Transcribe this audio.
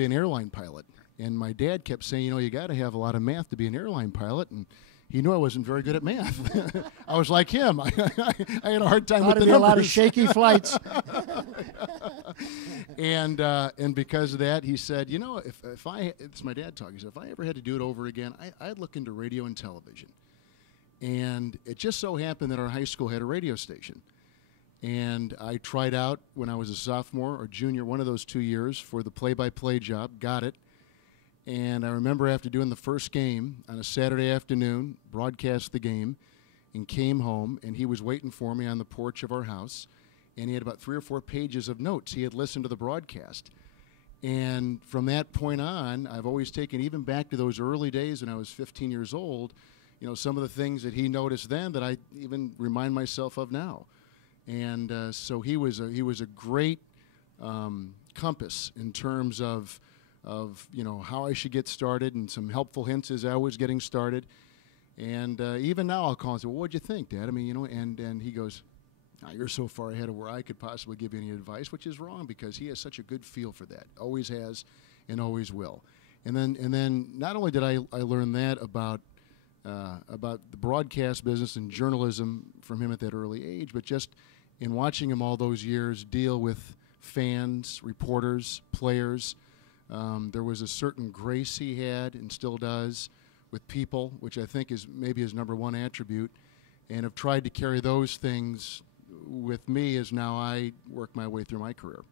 be an airline pilot. And my dad kept saying, you know, you got to have a lot of math to be an airline pilot. And he knew I wasn't very good at math. I was like him. I had a hard time with the numbers. Be a lot of shaky flights. And because of that, he said, you know, if I, it's my dad talking, he said, if I ever had to do it over again, I'd look into radio and television. And it just so happened that our high school had a radio station. And I tried out when I was a sophomore or junior, one of those 2 years, for the play-by-play job, got it. And I remember after doing the first game on a Saturday afternoon, broadcast the game, and came home, and he was waiting for me on the porch of our house, and he had about 3 or 4 pages of notes. He had listened to the broadcast. And from that point on, I've always taken, even back to those early days when I was 15 years old, you know, some of the things that he noticed then that I even remind myself of now. And so he was a great compass in terms of you know, how I should get started, and some helpful hints as I was getting started. And even now I'll call and say, well, what'd you think, Dad? I mean, you know, and he goes, oh, you're so far ahead of where I could possibly give you any advice, which is wrong, because he has such a good feel for that. Always has and always will. And then not only did I learn that about the broadcast business and journalism from him at that early age, but just in watching him all those years deal with fans, reporters, players, there was a certain grace he had and still does with people, which I think is maybe his number one attribute, and have tried to carry those things with me as now I work my way through my career.